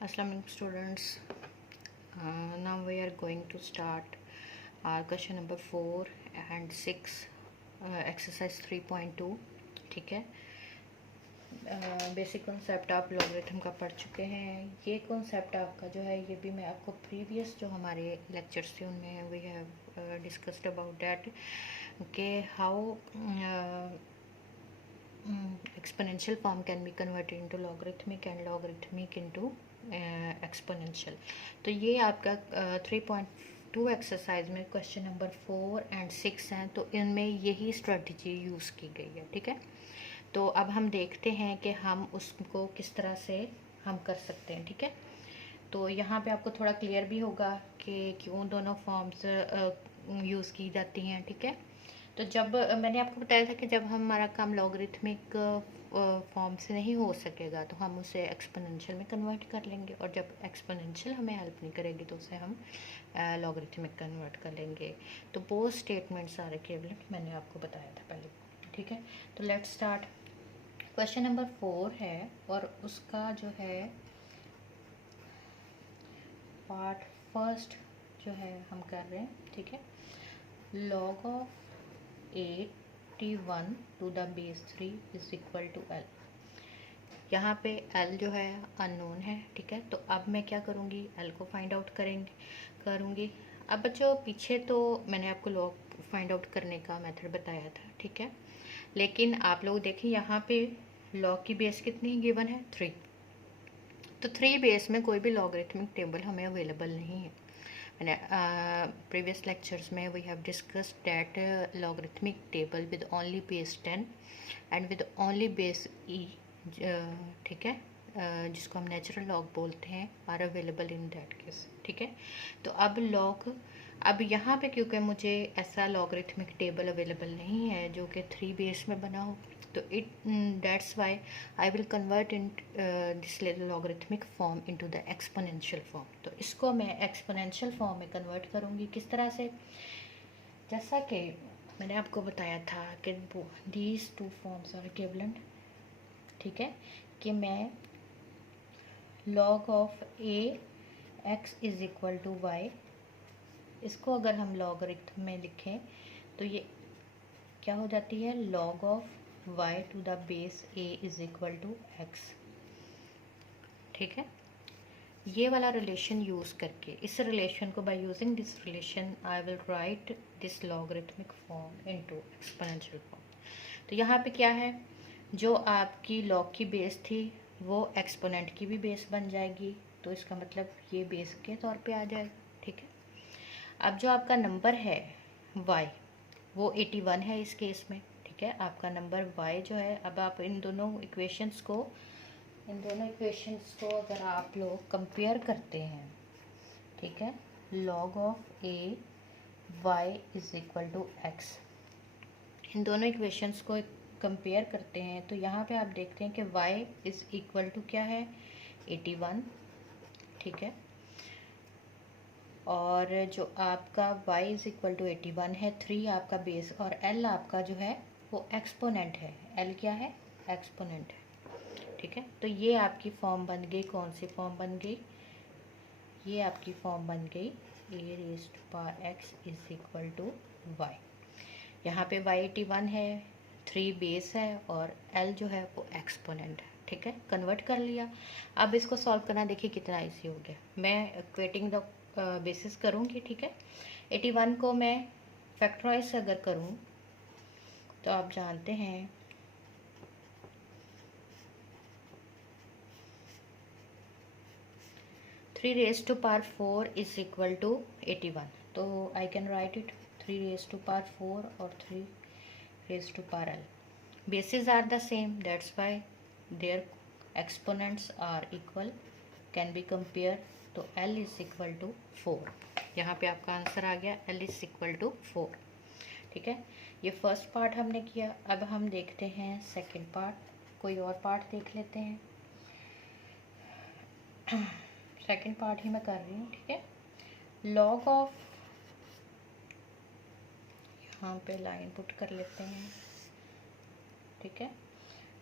Assalamualaikum students. Now we are going to start our question number 4 and 6 exercise 3.2. ठीक है। Basic concept आप logarithm का पढ़ चुके हैं। ये कॉन्सेप्ट आपका जो है ये भी मैं आपको प्रीवियस जो हमारे लेक्चर्स थे उनमें we have discussed about that कि how exponential form can be converted into logarithmic and logarithmic into exponential। तो ये आपका 3.2 एक्सरसाइज में क्वेश्चन नंबर 4 एंड 6 हैं, तो इनमें यही स्ट्रेटजी यूज़ की गई है। ठीक है, तो अब हम देखते हैं कि हम उसको किस तरह से हम कर सकते हैं। ठीक है, तो यहाँ पे आपको थोड़ा क्लियर भी होगा कि क्यों दोनों फॉर्म्स यूज़ की जाती हैं। ठीक है, तो जब मैंने आपको बताया था कि जब हमारा काम लॉगरिथमिक फॉर्म से नहीं हो सकेगा तो हम उसे एक्सपोनेंशियल में कन्वर्ट कर लेंगे, और जब एक्सपोनेंशियल हमें हेल्प नहीं करेगी तो उसे हम लॉगरिथमिक कन्वर्ट कर लेंगे। तो बोथ स्टेटमेंट्स आर इक्विवेलेंट, मैंने आपको बताया था पहले। ठीक है, तो लेट्स स्टार्ट। क्वेश्चन नंबर 4 है और उसका जो है पार्ट फर्स्ट जो है हम कर रहे हैं। ठीक है, log of 81 to the base 3 is equal to L। यहाँ पे L जो है अननोन है। ठीक है, तो अब मैं क्या करूँगी, L को फाइंड आउट करूँगी। अब बच्चों पीछे तो मैंने आपको log फाइंड आउट करने का मेथड बताया था। ठीक है, लेकिन आप लोग देखें यहाँ पे log की बेस कितनी गिवन है 3, तो 3 बेस में कोई भी लॉगरिथमिक टेबल हमें अवेलेबल नहीं है। मैंने previous lectures में we have discussed that logarithmic table with only base 10 and with only base e ठीक है, जिसको हम नेचुरल लॉग बोलते हैं, are available in that case. ठीक है, तो अब यहाँ पे क्योंकि मुझे ऐसा लॉगरिथमिक टेबल अवेलेबल नहीं है जो कि 3 बेस में बना हो, तो that's why I will convert in this logarithmic form into the exponential form. तो इसको मैं एक्सपोनेंशियल फॉर्म में कन्वर्ट करूँगी। किस तरह से, जैसा कि मैंने आपको बताया था कि these two forms are equivalent. ठीक है, कि मैं log of a x is equal to y, इसको अगर हम लॉगरिथम में लिखें तो ये क्या हो जाती है, log of y to the base a is equal to x। ठीक है, ये वाला रिलेशन यूज़ करके, इस रिलेशन को by using this relation I will right this logarithmic form into exponential form. तो यहाँ पे क्या है, जो आपकी log की बेस थी वो एक्सपोनेंट की भी बेस बन जाएगी, तो इसका मतलब ये बेस के तौर पे आ जाएगा। ठीक है, अब जो आपका नंबर है y वो 81 है इस केस में। ठीक है, आपका नंबर y जो है, अब आप इन दोनों इक्वेशंस को अगर आप लोग कंपेयर करते हैं, ठीक है, log of a y is equal to x, इन दोनों इक्वेशंस को कंपेयर करते हैं तो यहाँ पे आप देखते हैं कि y इज इक्वल टू क्या है, 81। ठीक है, और जो आपका y इज इक्वल टू 81 है, 3 आपका बेस, और L आपका जो है वो एक्सपोनेंट है। L क्या है, एक्सपोनेंट है। ठीक है, तो ये आपकी फॉर्म बन गई, कौन सी फॉर्म बन गई, ये आपकी फॉर्म बन गई a raise to power x is equal to y। यहाँ पे y 81 है, 3 बेस है, और L जो है वो एक्सपोनेंट है। ठीक है, कन्वर्ट कर लिया। अब इसको सॉल्व करना देखिए कितना इजी हो गया। मैं इक्वेटिंग द बेसिस करूँगी। ठीक है, 81 को मैं फैक्टराइज अगर करूँ तो आप जानते हैं 3 raise to power 4 is equal to 81, तो I can write it 3 raise to power 4 और 3 raise to power L। bases are the same, that's why their exponents are equal, can be compared, तो L is equal to 4। यहाँ पे आपका answer आ गया, L is equal to 4। ठीक है, ये first part हमने किया। अब हम देखते हैं सेकंड पार्ट, कोई और पार्ट देख लेते हैं। सेकंड पार्ट ही मैं कर रही हूँ। ठीक है, log ऑफ, यहाँ पे लाइन पुट कर लेते हैं। ठीक है,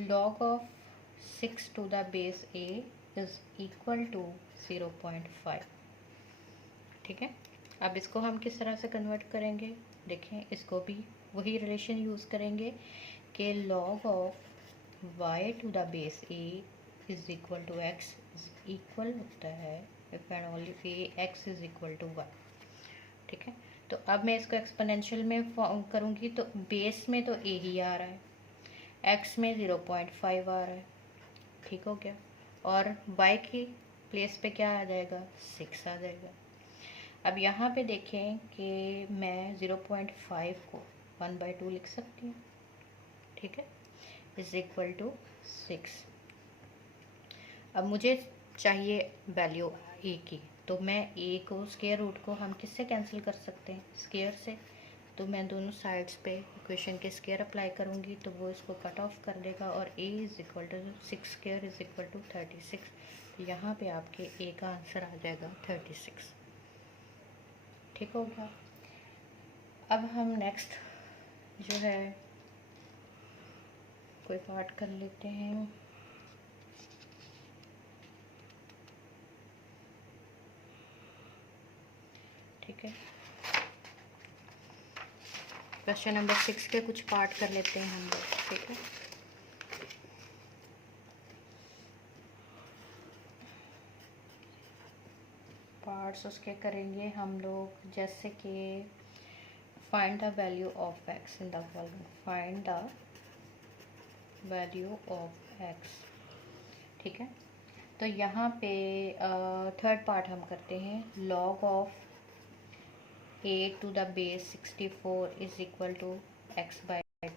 log of 6 to the base a is equal to 0.5। ठीक है, अब इसको हम किस तरह से कन्वर्ट करेंगे, देखें, इसको भी वही रिलेशन यूज़ करेंगे कि log of y to the base a is equal to x is equal होता है if and only a x is equal to y। ठीक है, तो अब मैं इसको एक्सपोनेंशियल में फॉर्म करूँगी तो बेस में तो a ही आ रहा है, x में 0.5 आ रहा है। ठीक हो गया, और y की प्लेस पे क्या आ जाएगा, 6 आ जाएगा। अब यहाँ पे देखें कि मैं 0.5 को 1/2 लिख सकती हूँ। ठीक है, इज इक्वल टू 6। अब मुझे चाहिए वैल्यू a की, तो मैं a को स्क्वायर रूट को हम किससे कैंसिल कर सकते हैं, स्क्वायर से। तो मैं दोनों साइड्स पे इक्वेशन के स्क्वायर अप्लाई करूँगी तो वो इसको कट ऑफ कर देगा, और a is equal to 6 square is equal to 36। यहाँ पे आपके a का आंसर आ जाएगा 36। ठीक होगा। अब हम नेक्स्ट जो है कोई पार्ट कर लेते हैं। ठीक है, क्वेश्चन नंबर 6 के कुछ पार्ट कर लेते हैं हम लोग। ठीक है, पार्ट्स उसके करेंगे हम लोग, जैसे कि find the value of x in the following, find the value of x। ठीक है, तो यहाँ पे थर्ड पार्ट हम करते हैं, log of a to the base 64 is equal to x by.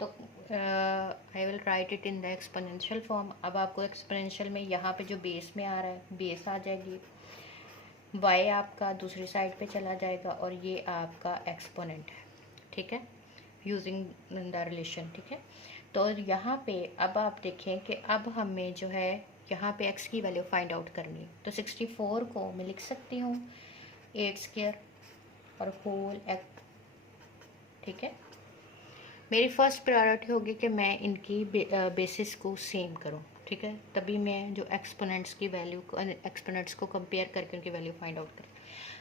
तो I will write it in the exponential form. अब आपको एक्सपोनेंशियल में यहाँ पे जो बेस में आ रहा है, बेस आ जाएगी, y आपका दूसरी साइड पे चला जाएगा, और ये आपका एक्सपोनेंट है। ठीक है, यूजिंग द रिलेशन। ठीक है, तो यहाँ पे अब आप देखें कि अब हमें जो है यहाँ पे x की वैल्यू फाइंड आउट करनी है। तो 64 को मैं लिख सकती हूँ 8 स्क्वायर और होल x। ठीक है, मेरी फर्स्ट प्रायोरिटी होगी कि मैं इनकी बेसिस को सेम करूं। ठीक है, तभी मैं जो एक्सपोनेंट्स की वैल्यू को, एक्सपोनेंट्स को कंपेयर करके उनकी वैल्यू फाइंड आउट करें।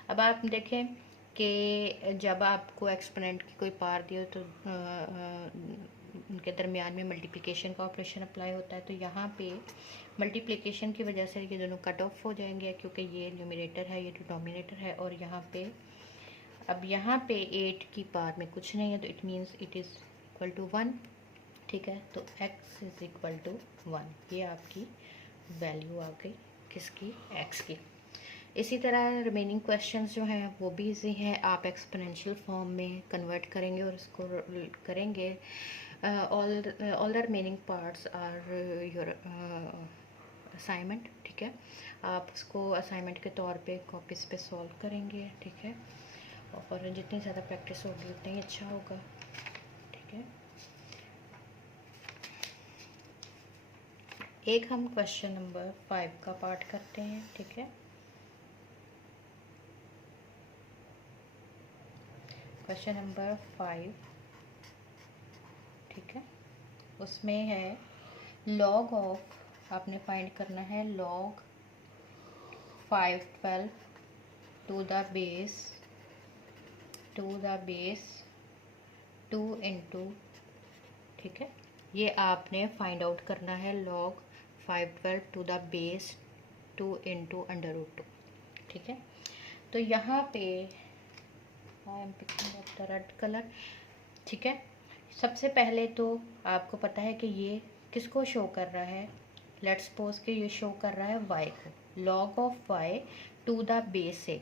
अब आप देखें कि जब आपको एक्सपोनेंट की कोई पार दी हो तो उनके दरमियान में मल्टीप्लिकेशन का ऑपरेशन अप्लाई होता है। तो यहाँ पे मल्टीप्लिकेशन की वजह से ये दोनों कट ऑफ हो जाएंगे, क्योंकि ये न्यूमरेटर है, ये डिनोमिनेटर है, और यहाँ पे अब यहाँ पे 8 की पार में कुछ नहीं है, तो it means it is equal to 1। ठीक है, तो x इज़ इक्वल टू 1, ये आपकी वैल्यू आ गई किसकी, x की। इसी तरह रिमेनिंग क्वेश्चंस जो हैं वो भी इजी हैं, आप एक्सपोनेंशियल फॉर्म में कन्वर्ट करेंगे और इसको करेंगे। All the remaining parts are your assignment. ठीक है, आप उसको असाइनमेंट के तौर पे कॉपीज़ पे सॉल्व करेंगे। ठीक है, और जितनी ज़्यादा प्रैक्टिस होगी उतना ही अच्छा होगा। ठीक है, एक हम क्वेश्चन नंबर 5 का पार्ट करते हैं। ठीक है, क्वेश्चन नंबर 5। ठीक है, उसमें है लॉग ऑफ, आपने फाइंड करना है log 512 to the base 2 into. ठीक है, ये आपने फाइंड आउट करना है log 512 to the base 2 into √2। ठीक है, तो यहाँ पे I am picking up the red colour. ठीक है, सबसे पहले तो आपको पता है कि ये किसको शो कर रहा है, लेट्स सपोज कि ये शो कर रहा है y को, log of y to the base a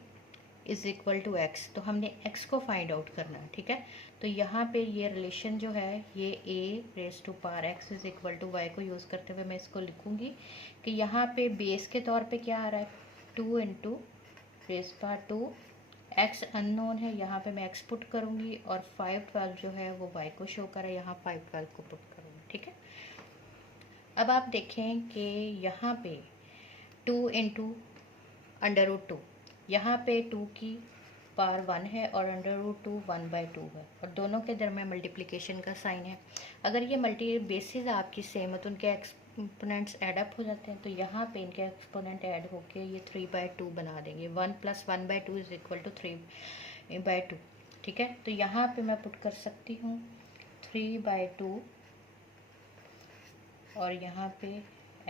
is equal to x। तो हमने x को फाइंड आउट करना है। ठीक है, तो यहाँ पे ये रिलेशन जो है ये a raise to power x is equal to y को यूज़ करते हुए मैं इसको लिखूँगी कि यहाँ पे बेस के तौर पे क्या आ रहा है, 2 into raise power 2, x unknown है, यहाँ पे मैं x पुट करूँगी, और 512 जो है वो y को शो कर रहा है, यहाँ 512 को पुट करूँगी। ठीक है, अब आप देखें कि यहाँ पे 2 इंटू √2, यहाँ पे 2 की पावर 1 है और √2 1/2 है, और दोनों के दरमियान मल्टीप्लिकेशन का साइन है। अगर ये मल्टी बेसिस आपकी सेम हो तो उनके एक्सपोनेंट्स ऐड अप हो जाते हैं, तो यहाँ पे इनके एक्सपोनेंट ऐड होके ये 3/2 बना देंगे। 1 + 1/2 इज इक्वल टू 3/2, ठीक है। तो यहाँ पे मैं पुट कर सकती हूँ 3/2 और यहाँ पे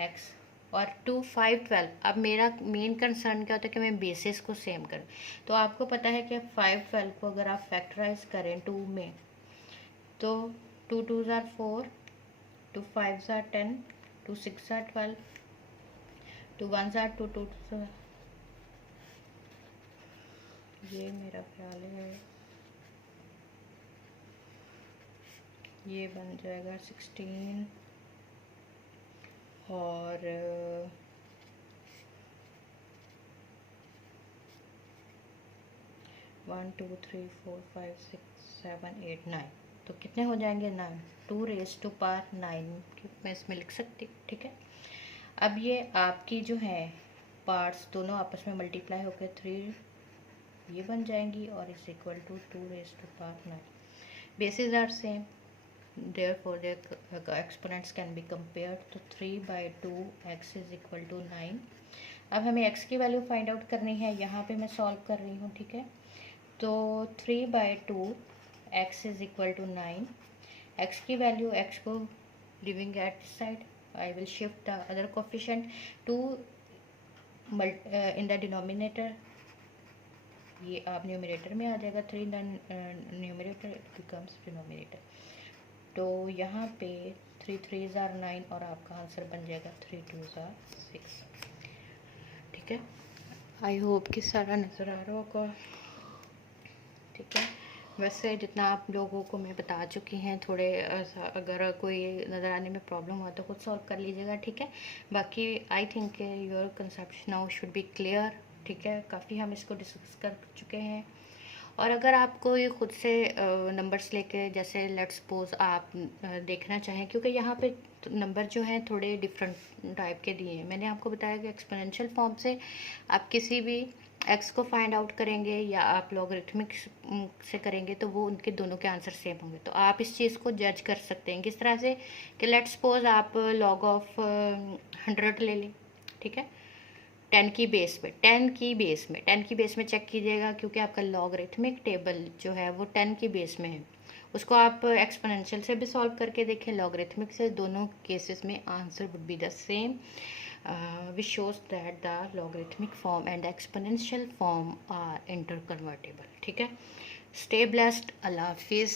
x और 2, 5, 12। अब मेरा मेन कंसर्न क्या होता है कि मैं बेसिस को सेम करूँ। तो आपको पता है कि 5, 12 को अगर आप फैक्टराइज करें 2 में, तो 2 2s are 4, 2 5s are 10, 2 6s are 12, 2 1s are 2, 2 ये मेरा ख्याल है ये बन जाएगा 16 और 1 2 3 4 5 6 7 8 9। तो कितने हो जाएंगे 9, 2⁻9 मैं इसमें लिख सकती हूँ, ठीक है। अब ये आपकी जो है पार्ट्स दोनों आपस में मल्टीप्लाई होकर 3 ये बन जाएंगी और is equal to 2⁻9। Bases are same, therefore their exponents can be compared। तो 3/2 x इज इक्वल टू 9। अब हमें x की वैल्यू फाइंड आउट करनी है, यहाँ पे मैं सॉल्व कर रही हूँ, ठीक है। तो 3/2 x is equal to 9। x की वैल्यू, x को leaving at side, I will shift the other coefficient to in the denominator. ये आप न्यूमरेटर में आ जाएगा, 3 न्यूमरेटर बिकम्स डिनोमिनेटर। तो यहाँ पे 3 3s are 9 और आपका आंसर बन जाएगा 3 2s are 6, ठीक है। आई होप कि सारा नज़र आ रहा होगा, ठीक है। वैसे जितना आप लोगों को मैं बता चुकी हैं, थोड़े अगर कोई नज़र आने में प्रॉब्लम हो तो खुद सॉल्व कर लीजिएगा, ठीक है। बाकी I think your concept now should be clear, ठीक है। काफ़ी हम इसको डिस्कस कर चुके हैं। और अगर आपको ये खुद से नंबर्स लेके, जैसे लेट्स सपोज आप देखना चाहें, क्योंकि यहाँ पे नंबर जो हैं थोड़े डिफरेंट टाइप के दिए हैं। मैंने आपको बताया कि एक्सपोनेंशियल फॉर्म से आप किसी भी एक्स को फाइंड आउट करेंगे या आप लॉगरिथमिक से करेंगे तो वो उनके दोनों के आंसर सेम होंगे। तो आप इस चीज़ को जज कर सकते हैं किस तरह से कि लेट्स सपोज आप लॉग ऑफ 100 ले लें, ठीक है। 10 की बेस में 10 की बेस में चेक कीजिएगा, क्योंकि आपका लॉगरिथमिक टेबल जो है वो 10 की बेस में है। उसको आप एक्सपोनेंशियल से भी सॉल्व करके देखें, लॉगरिथमिक से, दोनों केसेस में answer would be the same, which shows that the logarithmic form and the exponential form are interconvertible, ठीक है। Stay blessed, अल्लाह हाफिज़।